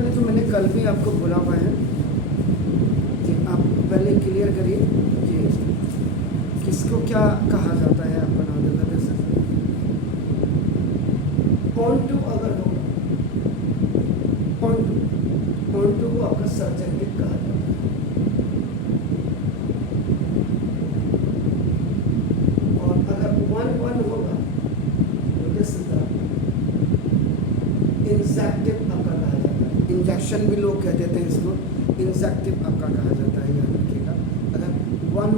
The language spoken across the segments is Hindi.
पहले तो मैंने कल भी आपको बोला हुआ है कि आप पहले क्लियर करिए कि किसको क्या कहा जाता है आपका नाम देता है। ऑन टू अगर होगा, ऑन टू को आपका सब्जेक्टिव कहा जाता है, और अगर वन होगा तो दिस इज द इंजेक्टिव आपका कहा जाता है। इंजेक्शन भी लोग कह देते हैं इसको, इंजेक्टिव आपका कहा जाता है, याद रखिएगा। अगर वन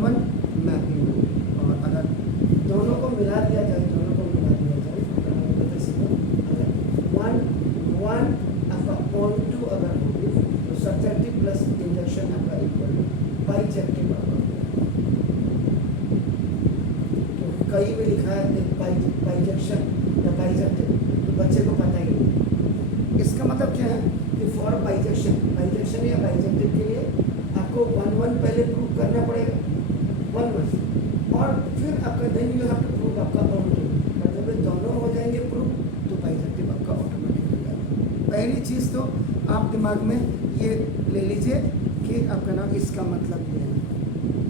मैपिंग हो और अगर दोनों को मिला दिया जाए, अगर वन आपका ऑन टू अगर होगी तो सब्जेक्टिव प्लस इंजेक्शन आपका इक्वल बाइजेक्टिव आपका होगा। तो कई में लिखा है बाइजेक्शन या बाइजेक्टिव, तो बच्चे को पता ही नहीं। इसका मतलब क्या है कि फॉर बाइजेक्शन या बाइजेक्टिव के लिए आपको वन पहले प्रूव करना पड़ेगा, वन और फिर आपका then you have to prove आपका ऑन टू। जब ये दोनों हो जाएंगे प्रूव तो बाइजेक्टिव आपका ऑटोमेटिक हो जाएगा। पहली चीज़ तो आप दिमाग में ये ले लीजिए कि आपका नाम इसका मतलब ये है।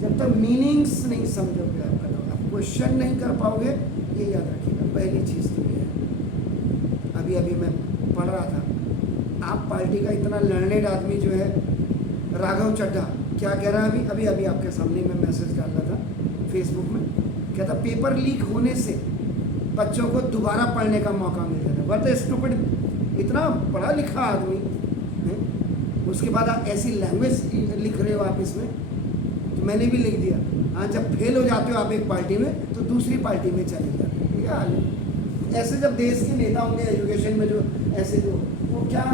जब तक मीनिंग्स नहीं समझोगे आपका नाम, आप क्वेश्चन नहीं कर पाओगे, ये याद रखिएगा। पहली चीज़ तो ये है। अभी मैं पढ़ रहा था, आप पार्टी का इतना लर्नेड आदमी जो है राघव चड्ढा क्या कह रहा है, अभी आपके सामने मैं मैसेज डाल रहा था फेसबुक में, कहता पेपर लीक होने से बच्चों को दोबारा पढ़ने का मौका मिल जाता है। बट स्टूपिड, इतना पढ़ा लिखा आदमी है, उसके बाद आप ऐसी लैंग्वेज लिख रहे हो आप इसमें। तो मैंने भी लिख दिया, हाँ जब फेल हो जाते हो आप एक पार्टी में तो दूसरी पार्टी में चले जाते हो। क्या हाल है? ऐसे जब देश के नेता होंगे एजुकेशन में जो ऐसे जो, वो क्या,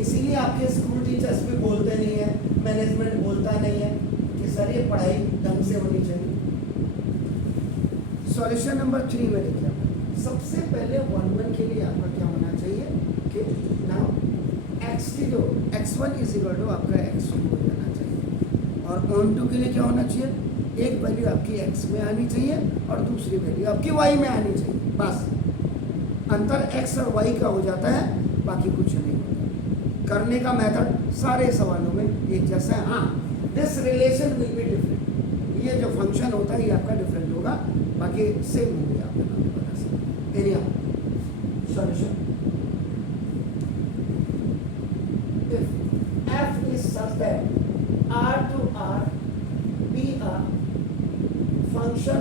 इसीलिए आपके स्कूल टीचर्स भी बोलते नहीं है, मैनेजमेंट बोलता नहीं है कि सर ये पढ़ाई ढंग से होनी चाहिए। सॉल्यूशन नंबर 3 में देखिए, सबसे पहले वन के लिए आपका क्या होना चाहिए कि now x1 is equal to आपका x2 हो जाना चाहिए, और ऑन टू के लिए क्या होना चाहिए, एक वैल्यू आपकी x में आनी चाहिए और दूसरी वैल्यू आपकी y में आनी चाहिए। बस अंतर x और y का हो जाता है, बाकी कुछ नहीं होता। करने का मेथड सारे सवालों में एक जैसा है। हाँ, this relation will be different, ये जो फंक्शन होता है ये आपका डिफरेंट होगा, बाकी सेम होंगे आपके नाम की वजह से। Area solution, if f is such that r to r be a function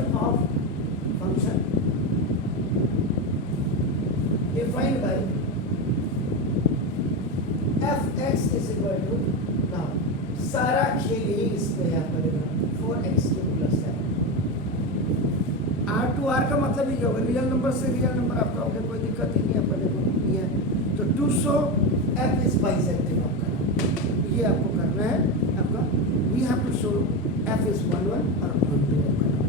defined by fx is equal to, now सारा खेल ही इसमें यहाँ पर 4x2 प्लस है। r to r का मतलब ही क्या होगा, रियल नंबर से रियल नंबर आपका हो गया, कोई दिक्कत ही नहीं आपका, देखो ये है। तो to show f is bijective आपका, ये आपको करना है आपका, we have to show f is 1 और 1 आपका नाम।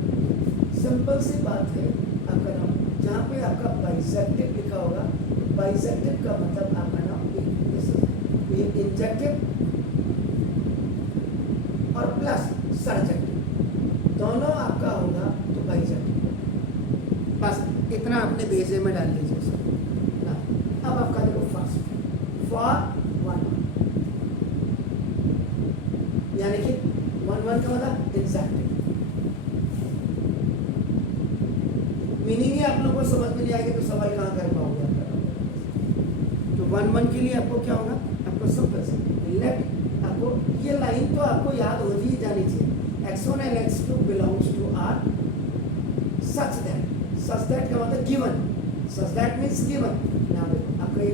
सिंपल सी बात है आपका नाम, जहाँ पे आपका बाइसेक्टिव लिखा होगा, बाइसेक्टिव का मतलब आपका नाम ये इंजेक्टिव और प्लस सर्जेक्टिव दोनों आपका होगा तो बाइसेक्टिव। बस इतना अपने बेजे में डाल लीजिए ना। अब आपका देखो फर्स्ट फॉर 1 यानी कि 1 का मतलब इंजेक्टिव, मीनिंग ही आप लोगों को समझ में नहीं आएगी तो सवाल कहाँ कर पाओगे आपका। तो 1 के लिए आपको क्या होगा, आपको सिंपल से लेट, आपको ये लाइन तो आपको याद हो ही जानी चाहिए, x1 and x2 belongs to r such that का मतलब given, such that means given. यहाँ देखो आपका ये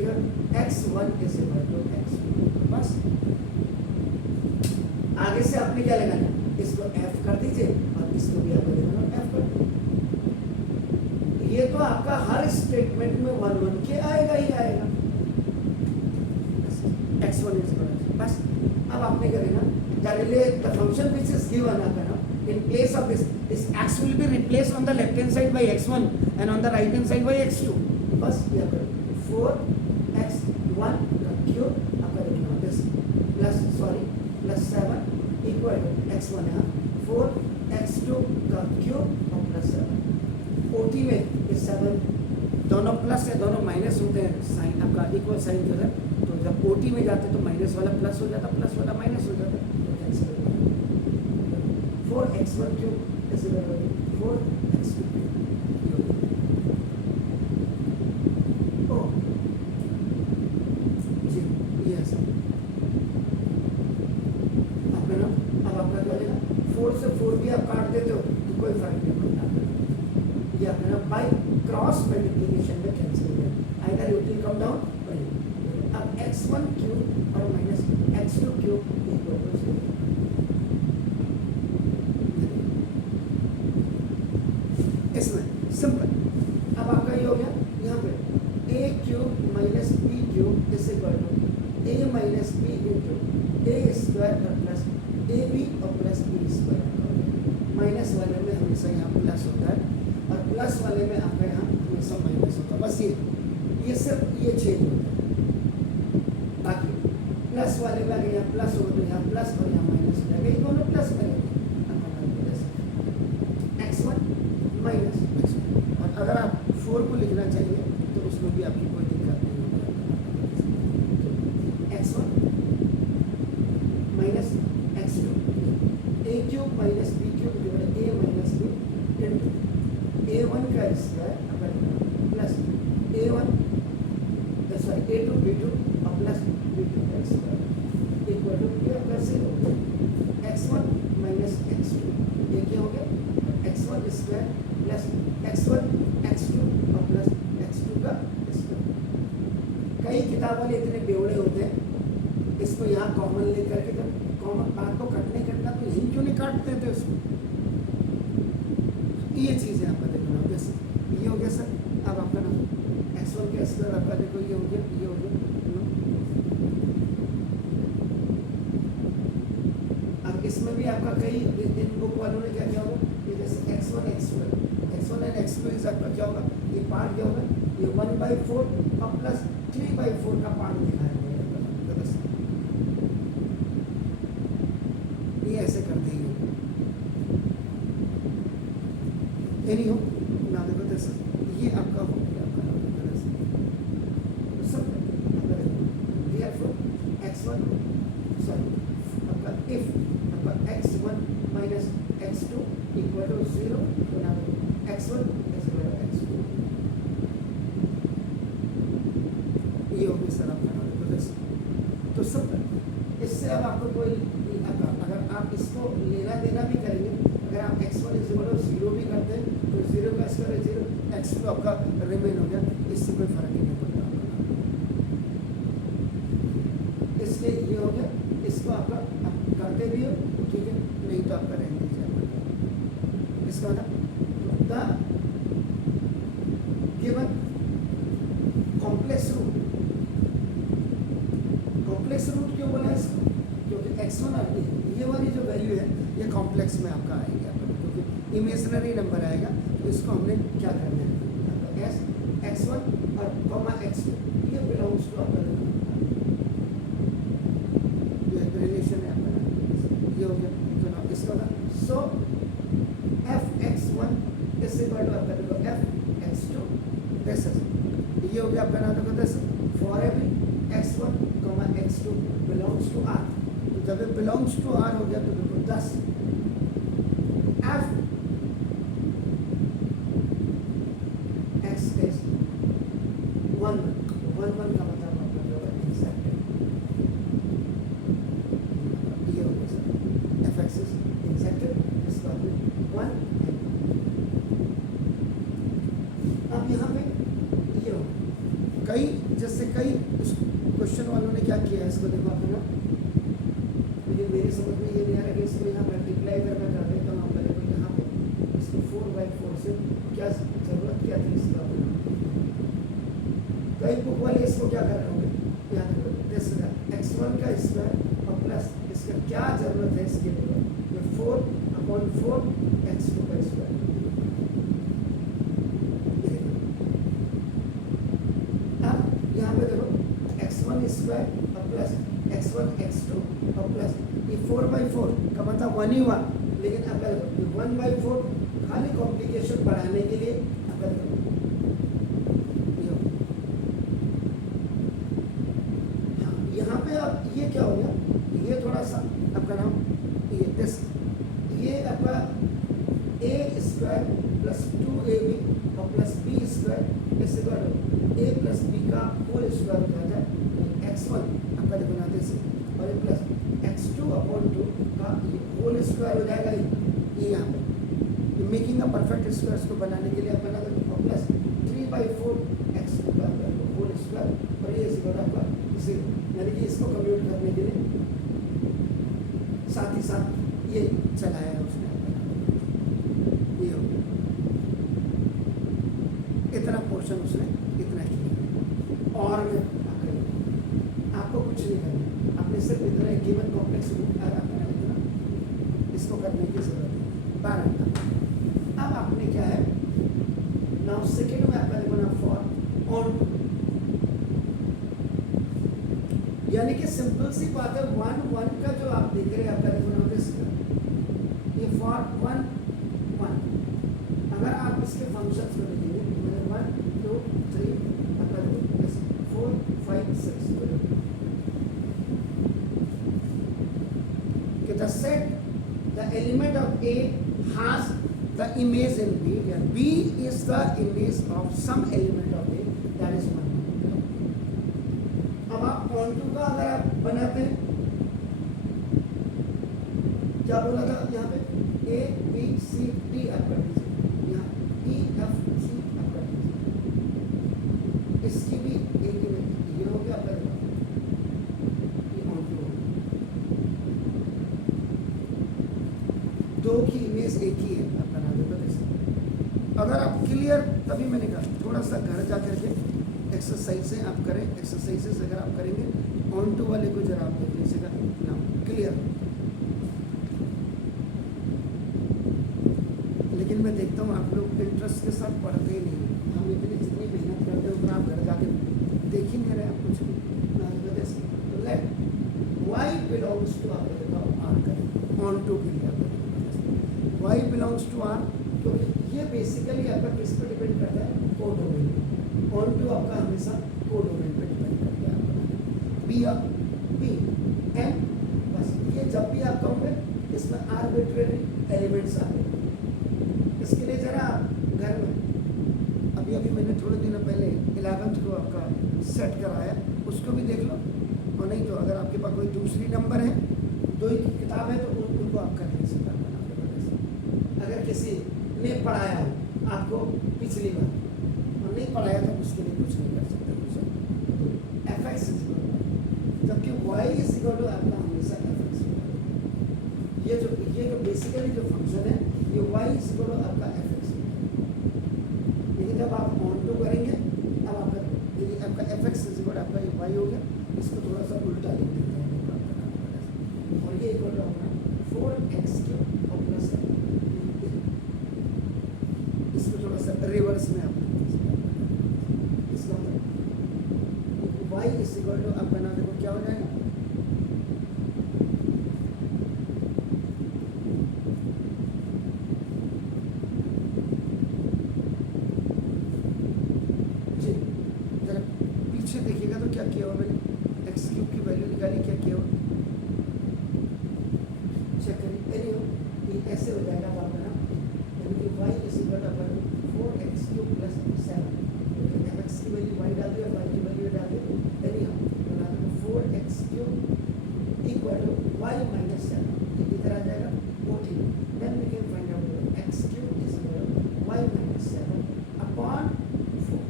x1 is equal to x2, बस आगे से आपने क्या लगाना, इसको f कर दीजिए और इसको भी आपको देखना f कर दीजिए। ये तो आपका हर स्टेटमेंट में 1 के आएगा ही आएगा, x1 इज इक्वल टू, बस। अब आपने क्या देना, the function which is given in place of this x will be replaced on the left hand side by x1 and on the right hand side by x2, बस ये करो 4x1 का क्यूब आपका देखना this plus 7 equal to x1 है 4x2 का क्यूब और प्लस 7। OT में ये 7 दोनों प्लस है दोनों माइनस होते हैं, साइन आपका इक्वल साइन जो है तो जब ओटी में जाते तो माइनस वाला प्लस हो जाता, प्लस वाला माइनस हो जाता, तो कैंसिल हो जाता। 4x1 cube is equal to 4x2 ओ जी यस। अब ना अब आपका क्या लेगा, 4 से 4 भी आप काट देते हो तो कोई फर्क नहीं पड़ता, ये अपना बाय क्रॉस मल्टीप्लिकेशन में कैंसिल हो गया, either it will come down और ये। अब x1 क्यूब और minus x2 cube equal to 0। इसमें सिंपल, अब आपका ये हो गया यहाँ पे a cube minus b cube is equal to a minus b into a square और प्लस ए बी और प्लस बी स्क्वायर। माइनस वाले में हमेशा यहाँ प्लस होता है और प्लस वाले में आपका यहाँ हमेशा माइनस होता है, बस ये सिर्फ ये चेंज होता है। बाकी प्लस वाले में अगर यहाँ प्लस होगा तो यहाँ प्लस और यहाँ माइनस हो जाएगा, ये दोनों प्लस में x1 माइनस x2। और अगर आप 4 को लिखना चाहिए तो उसमें भी आपकी कोई दिक्कत नहीं होगी। x1 minus x2 a cube minus b cube divide a minus b into a1 का square plus a1 sorry a2 b2 और प्लस b2 का स्क्वायर इक्वल टू क्या कैसे हो गया x1 माइनस x2 ये क्या हो गया x1 square plus x1 x2 और प्लस x2 का स्क्वायर। कई किताब वाले इतने बेवड़े होते हैं, इसको यहाँ कॉमन लेकर के जब कॉमन पार्ट को कटना तो यही क्यों नहीं काटते थे उसको। ये चीज़ है आपका देखना हो, जैसे ये हो गया सर, अब आपका ना x1 का स्क्वायर आपका देखो ये हो गया, ये हो गया। अब इसमें भी आपका कई इन बुक वालों ने क्या किया होगा, ये जैसे x1 एंड x2 इज आपका क्या होगा, ये पार्ट क्या होगा, ये 1/4 और प्लस 3/4 का पार्ट दिखाया गया है। ये ऐसे कर देंगे एनी हो ना, देखो जैसे ये आपका हो गया आपका सब x1 सॉरी आपका इफ आपका x1 minus x2 equal to 0 तो ना x1 इक्वल टू x2 ये हो गया सर आपका। तो सब इससे अब आपको कोई अगर आप इसको लेना देना भी करेंगे, अगर आप x1 इक्वल टू 0 भी करते हैं तो 0 का स्क्वायर 0, x2 आपका रिमेन हो गया, इससे कोई फर्क ही नहीं पड़ता आपका। इसलिए ये हो गया, इसको आपका आप करते भी हो ठीक है, नहीं तो आपका रहने दीजिए। इसका मतलब द गिवन कॉम्प्लेक्स रूट क्यों बोला इसको, क्योंकि x1 आपकी ये वाली जो वैल्यू है ये कॉम्प्लेक्स में आपका आएगी आपका, क्योंकि इमेजिनरी नंबर आएगा तो इसको हमने क्या करना है x1 और कॉमा x2 ये बिलोंग्स टू आपका रिलेशन है आपका, ये हो गया तो ना इसका ना सो fx1 इज इक्वल टू आपका देखो fx2 दिस इज ये हो गया आपका ना देखो this for every x1 x2 belongs to r, तो जब ये बिलोंग्स टू r हो गया तो देखो 10 f x is 1 का मतलब आपका जो है एग्जैक्ट ये हो गया sir f x is exact इसका 1। अब यहाँ पे ये हो कई जैसे कई क्वेश्चन वालों ने क्या किया है इसको देखो आपने ना, लेकिन मेरी समझ में ये नहीं आ रहा कि इसको यहाँ मल्टीप्लाई करना चाहते हैं तो हम पहले तो यहाँ पे इसको 4/4 से क्या जरूरत क्या थी इसका। कई बुक वाले इसको क्या कर रहे होंगे, यहाँ देखो जैसे x1 का स्क्वायर और प्लस इसका क्या जरूरत है इसके लिए, ये 4/4 x2 का स्क्वायर। यहाँ पे देखो x1 स्क्वायर और प्लस x1 x2 और प्लस ये 4/4 का मतलब 1 ही हुआ, लेकिन अगर 1/4 खाली कॉम्प्लिकेशन बढ़ाने के लिए अगर हाँ क्या हो गया, ये थोड़ा सा आपका नाम ये दिस, ये आपका ए स्क्वायर प्लस 2ab और प्लस बी स्क्वायर इससे ए प्लस बी का होल स्क्वायर हो जाता है x1 आपका देखो ना से, और ये प्लस x2 अपॉन 2 का ये होल स्क्वायर हो जाएगा ये यहाँ पे मेकिंग अ परफेक्ट स्क्वायर को बनाने के लिए आप बना दो प्लस 3/4 x2 का होल स्क्वायर और ये इसी आपका 0, यानी कि इसको कंप्यूट करने के लिए साथ ही साथ ये चलाया है उसने, ये हो इतना पोर्शन उसने इतना किया, और मैं आपको कुछ नहीं करना, आपने सिर्फ इतना गिवन कॉम्प्लेक्स इतना इसको करने की जरूरत है 12 का। अब आपने क्या है नाउ सेकेंड में आपका देखो ना फॉर ऑन, यानी कि सिंपल सी बात है 1 1 का जो आप देख रहे हैं आपका देखो ना दिस, ये फॉर 1 1 अगर आप इसके फंक्शंस को देखेंगे 1 2 3 आपका देखो 4 5 6 कि the set the element of A has the image in B, and B is the image of some element of A, that is 1. अब आप ऑन टू का अगर आप बनाते हैं, क्या बोला था यहाँ पे A B C D आप कर दीजिए, यहाँ E F G आप कर दीजिए, इसकी भी एक इमेज ये हो गया आपका, ये ऑन टू दो की इमेज एक ही है आप बना दो। अगर आप क्लियर, तभी मैंने कहा थोड़ा सा घर जा करके एक्सरसाइजें आप करें, एक्सरसाइजेस अगर आप करेंगे ऑन टू वाले को जरा आप देख लीजिएगा ना क्लियर। लेकिन मैं देखता हूँ आप लोग इंटरेस्ट के साथ पढ़ते ही नहीं, हम इतनी जितनी मेहनत करते हैं उतना आप घर जाके देख ही नहीं रहे आप कुछ भी। लेट वाई बिलोंग्स टू आप आर करें ऑन टू के लिए, वाई बिलोंग्स टू आर, तो ये बेसिकली आपका किस पर डिपेंड करता है, कोडोमेन। ऑन टू आपका हमेशा कोडोमेन पर डिपेंड करता है बी एन, बस ये जब भी आप कहोगे इसमें आर्बिट्रेरी एलिमेंट्स आ गए। इसके लिए जरा घर में अभी अभी मैंने थोड़े दिनों पहले 11th को आपका सेट कराया, उसको भी देख लो, और नहीं तो अगर आपके पास कोई दूसरी नंबर है, दो ही किताब है तो उनको आप कर लीजिए। अगर किसी ने पढ़ाया हो आपको पिछली बार और नहीं पढ़ाया तो उसके लिए कुछ नहीं कर सकते एफ एक्स, जबकि वाई इज इक्वल टू आपका हमेशा एफ एक्स। ये जो बेसिकली जो फंक्शन है ये वाई इज इक्वल टू आपका एफ एक्स, लेकिन जब आप ऑन टू करेंगे अब आपका ये आपका एफ एक्स इज इक्वल आपका ये वाई हो गया, इसको थोड़ा सा उल्टा लिख देते हैं और ये इक्वल टू अपना 4x और प्लस इसको थोड़ा सा रिवर्स में आप इसका मतलब y इज इक्वल टू आपका नाम देखो क्या हो जाएगा, जी जरा पीछे देखिएगा तो क्या किया हुआ मैंने, x क्यूब की वैल्यू निकाली, क्या किया हुआ चेक करिए, ये ऐसे हो जाएगा आपका नाम y is equal to 4x cube plus 7, x की वैल्यू y डाल दिया, y की वैल्यू डाल दिया, यानी हम बना देंगे 4x cube equal to y minus 7, ये किधर आ जाएगा 14, then we can find out x cube is equal to y minus 7 upon 4,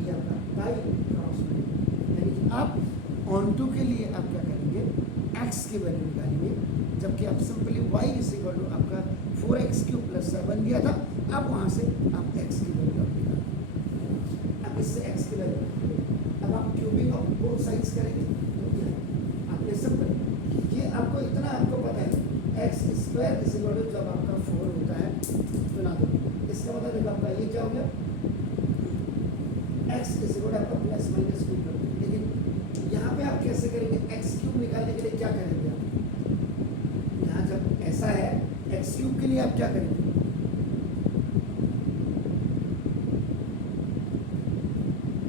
ये आपका y क्रॉस में, यानी कि आप ऑन टू के लिए आप क्या करेंगे x की वैल्यू निकालेंगे, जबकि आप simply y is equal to आपका 4x क्यूब प्लस 7 दिया था, अब वहाँ से आप x की वैल्यू आप निकालें, अब इससे x की वैल्यू, अब आप क्यूबिंग ऑफ बोथ साइड्स करेंगे तो क्या है आपने सिंपल, ये आपको इतना आपको पता है x square is equal to जब आपका 4 होता है तो ना दो, इसका मतलब देखो आपका ये क्या हो गया x इज इक्वल टू आपका प्लस माइनस क्यूब, लेकिन यहाँ पे आप कैसे करेंगे, x क्यूब निकालने के लिए क्या करेंगे आप, यहाँ जब ऐसा है x क्यूब के लिए आप क्या करेंगे,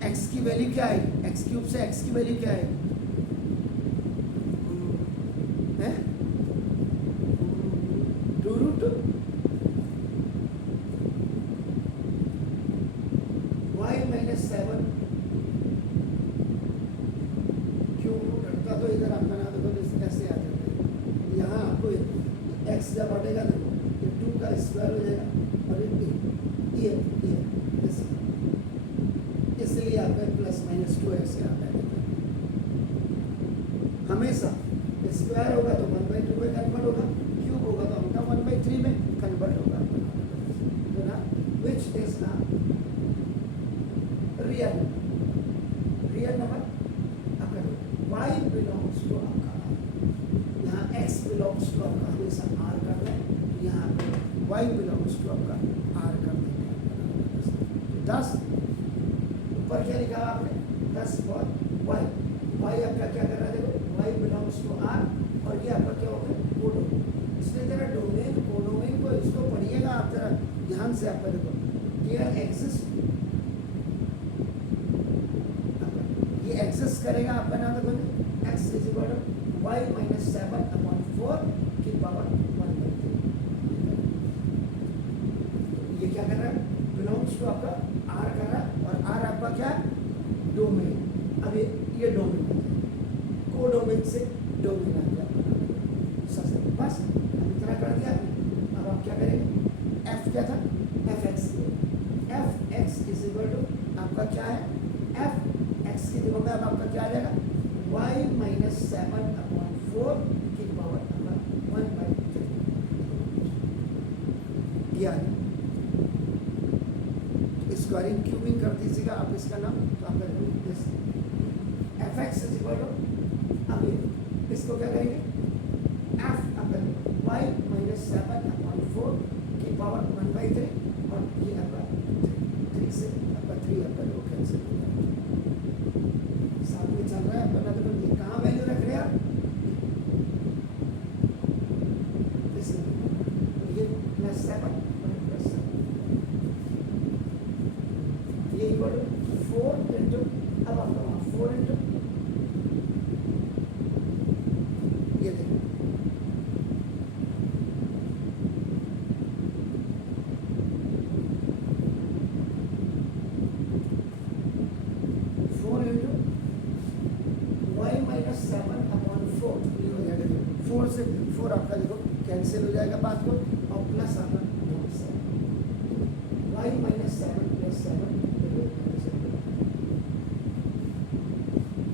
x की वैल्यू क्या आएगी, x क्यूब से x की वैल्यू क्या आएगी इधर आपका ना देखो ऐसे आ जाता है, यहाँ आपको एक्स जब हटेगा देखो ये 2 का स्क्वायर हो जाएगा और ये इसलिए आपका प्लस माइनस 2 ऐसे आता है। हमेशा स्क्वायर होगा तो 1/2 में कन्वर्ट होगा, क्यूब होगा तो हमका 1/3 में कन्वर्ट होगा, तो ना विच इज ना रियल नंबर आपका y बिलोंग्स टू आपका r, यहाँ x बिलोंग्स टू आपका हमेशा r कर रहे हैं, यहाँ पे y बिलोंग्स टू आपका r कर देंगे। 10 ऊपर क्या लिखा आपने 10 और y आपका क्या कर रहा है देखो y बिलोंग्स टू r और ये आपका क्या होगा कोडोमेन। इसलिए जरा डोमेन कोडोमेन को इसको पढ़िएगा आप जरा ध्यान से, आपका देखो हियर एग्जिस्ट, ये एग्जिस्ट करेगा आपका नाम देखो x is equal to y minus 7/4 की पावर 1/3। ये क्या कर रहा है बिलोंग्स टू आपका r कर रहा है और r आपका क्या है डोमेन। अब ये डोमेन कोडोमेन से डोमेन आ गया बस इतना कर दिया। अब आप क्या करेंगे f क्या था f(x) इज इक्वल टू आपका क्या है f(x) की जगह में अब आपका क्या आ जाएगा y माइनस 7/4 की पावर 1/3 दिया है। स्क्वायरिंग क्यूबिंग कर दीजिएगा आप इसका नाम, तो आपका f(x) इज इक्वल टू अब इसको क्या करेंगे f आपका y माइनस 7/4 की पावर 1/3 और ये आपका 3 से आपका 3 आपका लोग कैंसिल हो जाएगा। साथ में चल रहा है अपना, तो ये कहाँ वैल्यू रख रहे हैं आप ये +7 +7 ये इक्वल टू 4 इंटू अब आपका वहाँ 4 इंटू ये देखो 4 इंटू y माइनस 7/4 ये हो जाएगा देखो 4 से 4 आपका देखो कैंसिल हो जाएगा बात को और प्लस आपका y माइनस 7 + 7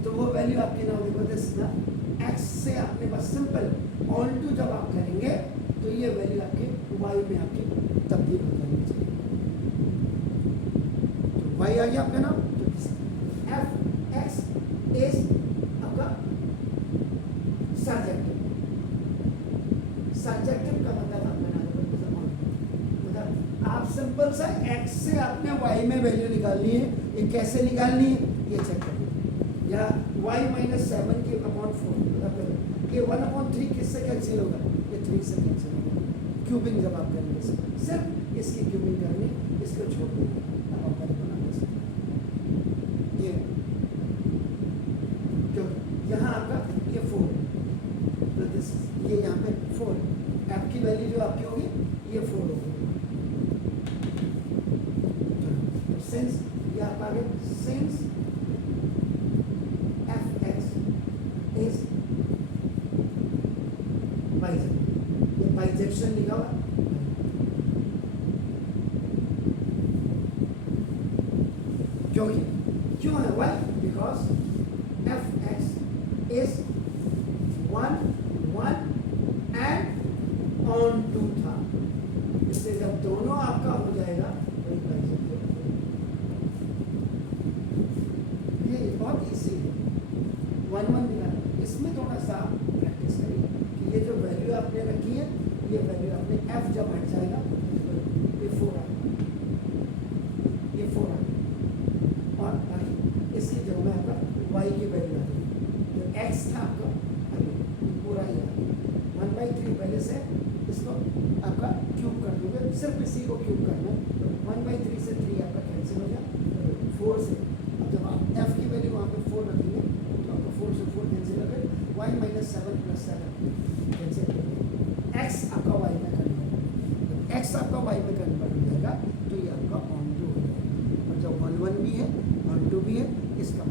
तो वो वैल्यू आपकी ना होगी बता सीधा x से आपने बस सिंपल ऑन टू जब आप करेंगे तो ये वैल्यू आपके y में आपकी तब्दील हो जानी चाहिए। तो y आ गया आपका नाम, तो f(x) इज आपका सर्जेक्टिव का मतलब आपका नाम मतलब आप सिंपल सा x से आपने y में वैल्यू निकालनी है। ये कैसे निकालनी है ये चेक करिए, या y माइनस 7 की अपॉन 4 मतलब ये 1/3 किससे कैंसिल होगा ये 3 से कैंसिल होगा। क्यूबिंग जब आप करेंगे सिर्फ इसकी क्यूबिंग करनी, इसको छोड़ देंगे अब आप बनाना ये जो यहाँ आपका ये 4 तो दिस ये यहाँ पे 4 आपकी वैल्यू जो आपकी होगी ये 4 होगी। सिंस ये आपका आगे सिंस f(x) इज ये बाइजेक्शन लिखा हुआ क्यों है why because f(x) is 1 1 and on 2 था, इससे जब दोनों आपका हो जाएगा तो बाइजेक्शन ये बहुत इजी है 1 1 निकालना। इसमें थोड़ा सा प्रैक्टिस करिए कि ये जो वैल्यू आपने रखी है ये वैल्यू आपने f जब हट जाएगा ये 4 आ ये 4 आ और बाकी इसकी जगह में आपका y की वैल्यू आ गई जो x था आपका अभी पूरा ही आ गया 1/3 पहले से इसको आपका क्यूब कर दोगे, सिर्फ इसी को क्यूब करना तो 1/3 से 3 आपका कैंसिल हो गया 4 से। अब जब आप f की वैल्यू वहाँ पे 4 रखेंगे तो आपका 4 से 4 कैंसिल हो गया y माइनस 7 + 7 कैंसिल हो गया x आपका y में कन्वर्ट जब x आपका y में कन्वर्ट हो जाएगा तो ये आपका ऑन टू हो जाएगा और जब 1 1 भी है ऑन टू भी है इसका